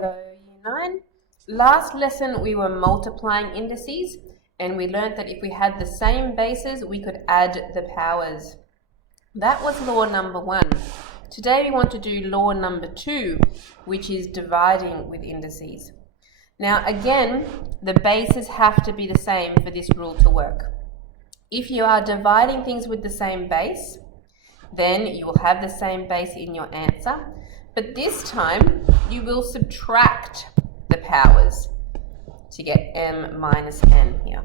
Hello, Year 9. Last lesson we were multiplying indices and we learned that if we had the same bases we could add the powers. That was law number 1. Today we want to do law number 2, which is dividing with indices. Now again, the bases have to be the same for this rule to work. If you are dividing things with the same base, then you will have the same base in your answer. But this time, you will subtract the powers to get m minus n here.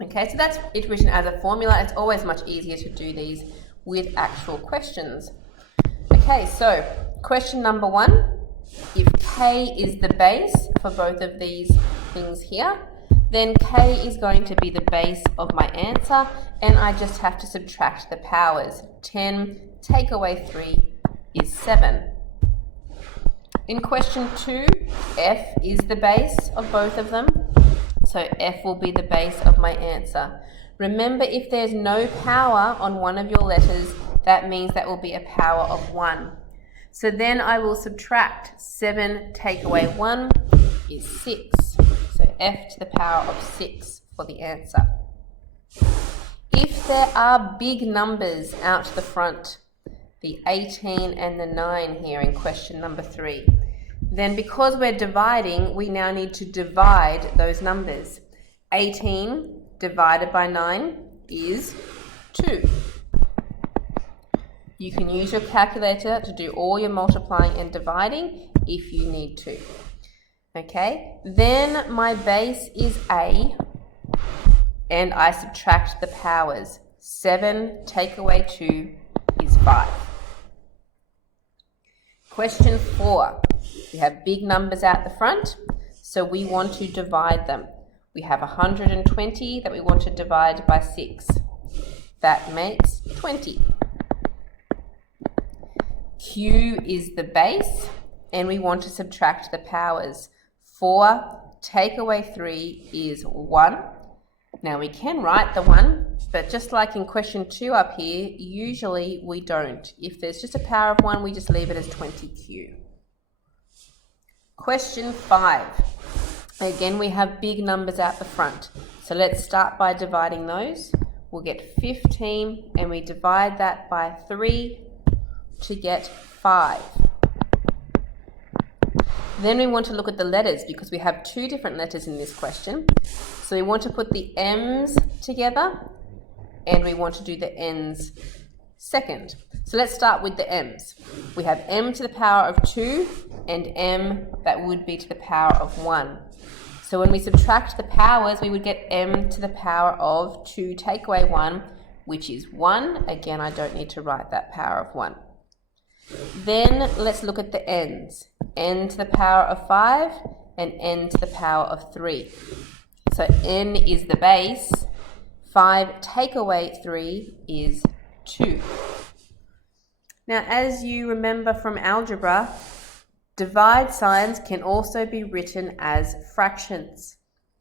Okay, so that's it written as a formula. It's always much easier to do these with actual questions. Okay, so question number 1. If k is the base for both of these things here, then k is going to be the base of my answer, and I just have to subtract the powers. 10 take away 3 is 7. In question 2, f is the base of both of them, so f will be the base of my answer. Remember, if there's no power on one of your letters, that means that will be a power of 1. So then I will subtract 7 take away 1 is 6. So f to the power of 6 for the answer. If there are big numbers out the front, the 18 and the 9 here in question number 3, then because we're dividing, we now need to divide those numbers. 18 divided by 9 is 2. You can use your calculator to do all your multiplying and dividing if you need to. Okay, then my base is a, and I subtract the powers. 7 take away 2 is 5. Question 4. We have big numbers out the front, so we want to divide them. We have 120 that we want to divide by 6. That makes 20. Q is the base, and we want to subtract the powers. 4 take away 3 is 1. Now we can write the 1, but just like in question 2 up here, usually we don't. If there's just a power of 1, we just leave it as 20q. Question 5. Again, we have big numbers out the front. So let's start by dividing those. We'll get 15, and we divide that by 3 to get 5. Then we want to look at the letters because we have 2 different letters in this question. So we want to put the m's together and we want to do the n's second. So let's start with the m's. We have m to the power of 2 and m that would be to the power of 1. So when we subtract the powers, we would get m to the power of 2 take away 1, which is 1. Again, I don't need to write that power of 1. Then let's look at the n's. N to the power of 5 and n to the power of 3. So n is the base. 5 take away 3 is 2. Now, as you remember from algebra, divide signs can also be written as fractions.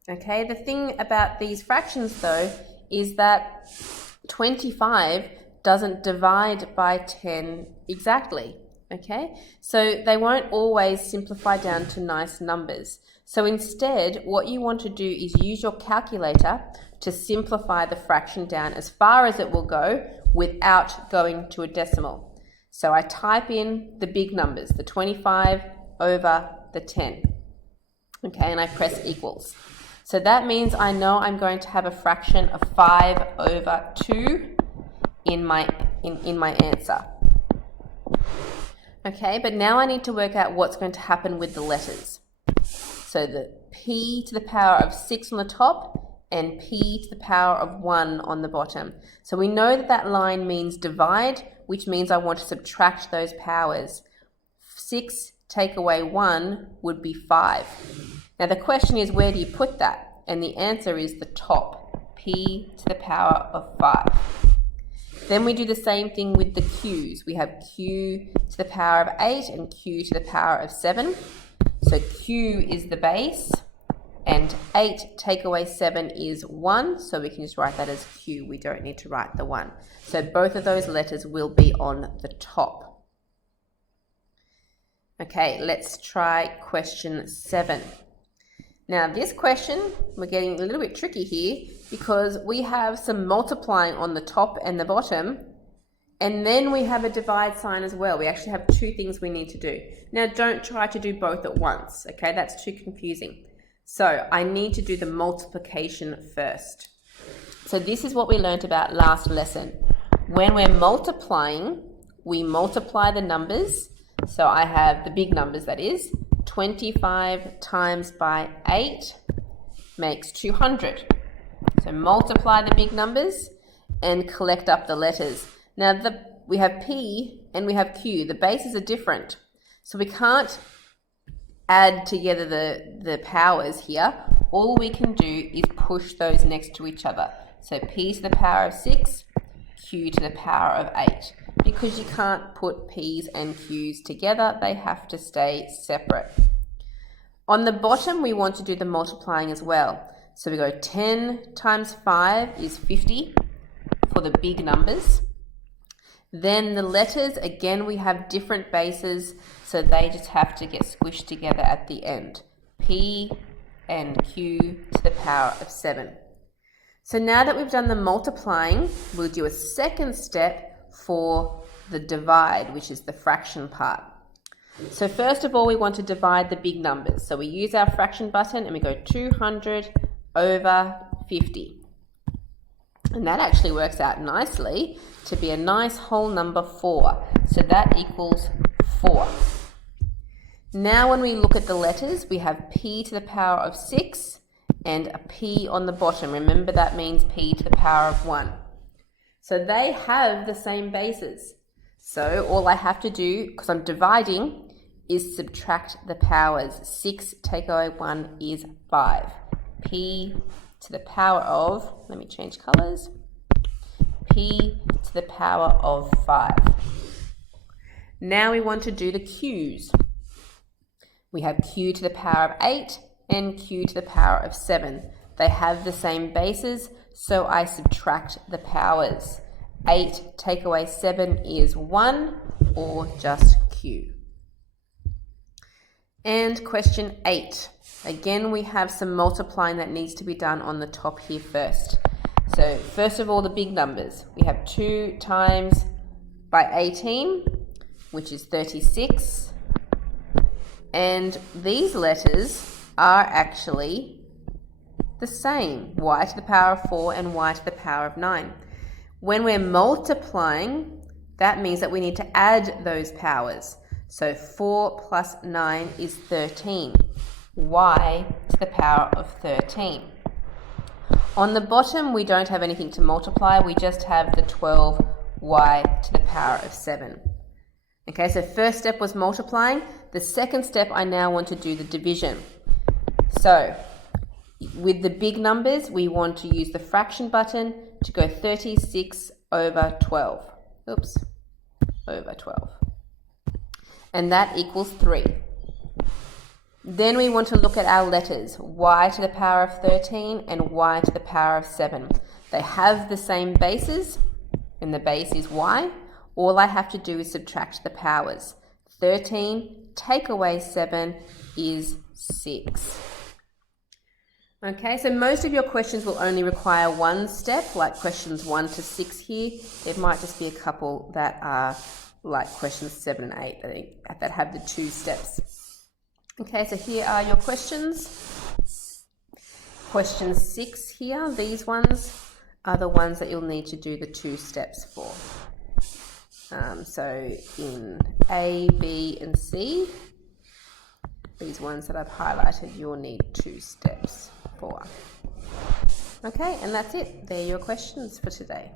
Okay, the thing about these fractions though is that 25 doesn't divide by 10 exactly. Okay, so they won't always simplify down to nice numbers. So instead, what you want to do is use your calculator to simplify the fraction down as far as it will go without going to a decimal. So I type in the big numbers, the 25 over the 10. Okay, and I press equals. So that means I know I'm going to have a fraction of 5 over 2 in my answer. Okay, but now I need to work out what's going to happen with the letters. So the p to the power of 6 on the top and p to the power of 1 on the bottom. So we know that that line means divide, which means I want to subtract those powers. 6 take away 1 would be 5. Now the question is, where do you put that? And the answer is the top, p to the power of 5. Then we do the same thing with the q's. We have q to the power of 8 and q to the power of 7. So q is the base, and 8 take away 7 is 1, so we can just write that as q. We don't need to write the 1. So both of those letters will be on the top. Okay, let's try question 7. Now this question, we're getting a little bit tricky here because we have some multiplying on the top and the bottom, and then we have a divide sign as well. We actually have 2 things we need to do. Now don't try to do both at once, okay? That's too confusing. So I need to do the multiplication first. So this is what we learnt about last lesson. When we're multiplying, we multiply the numbers. So I have the big numbers, that is. 25 times by 8 makes 200. So multiply the big numbers and collect up the letters. Now we have P and we have Q. The bases are different. So we can't add together the powers here. All we can do is push those next to each other. So P to the power of 6, Q to the power of 8. Because you can't put P's and Q's together, they have to stay separate. On the bottom, we want to do the multiplying as well. So we go 10 times 5 is 50 for the big numbers. Then the letters, again, we have different bases, so they just have to get squished together at the end. P and Q to the power of 7. So now that we've done the multiplying, we'll do a second step for the divide, which is the fraction part. So first of all, we want to divide the big numbers. So we use our fraction button and we go 200 over 50. And that actually works out nicely to be a nice whole number 4. So that equals 4. Now when we look at the letters, we have P to the power of 6 and a P on the bottom. Remember, that means P to the power of 1. So they have the same bases. So all I have to do, because I'm dividing, is subtract the powers. 6 take away 1 is 5. P to the power of, let me change colours, P to the power of 5. Now we want to do the Q's. We have Q to the power of 8 and Q to the power of 7. They have the same bases, so I subtract the powers. 8 take away 7 is 1, or just Q. And question 8. Again, we have some multiplying that needs to be done on the top here first. So first of all, the big numbers. We have 2 times by 18, which is 36. And these letters are actually the same. Y to the power of 4 and Y to the power of 9. When we're multiplying, that means that we need to add those powers. So 4 plus 9 is 13. Y to the power of 13. On the bottom, we don't have anything to multiply. We just have the 12y to the power of 7. Okay, so first step was multiplying. The second step, I now want to do the division. So with the big numbers, we want to use the fraction button to go 36 over 12. Oops, over 12. And that equals 3. Then we want to look at our letters, y to the power of 13 and y to the power of 7. They have the same bases, and the base is y. All I have to do is subtract the powers. 13 take away 7 is 6. Okay, so most of your questions will only require one step, like questions 1 to 6 here. There might just be a couple that are like questions 7 and 8 that have the 2 steps. Okay, so here are your questions. Question 6 here, these ones are the ones that you'll need to do the 2 steps for. So in A, B, and C, these ones that I've highlighted, you'll need 2 steps for. Okay, and that's it. They're your questions for today.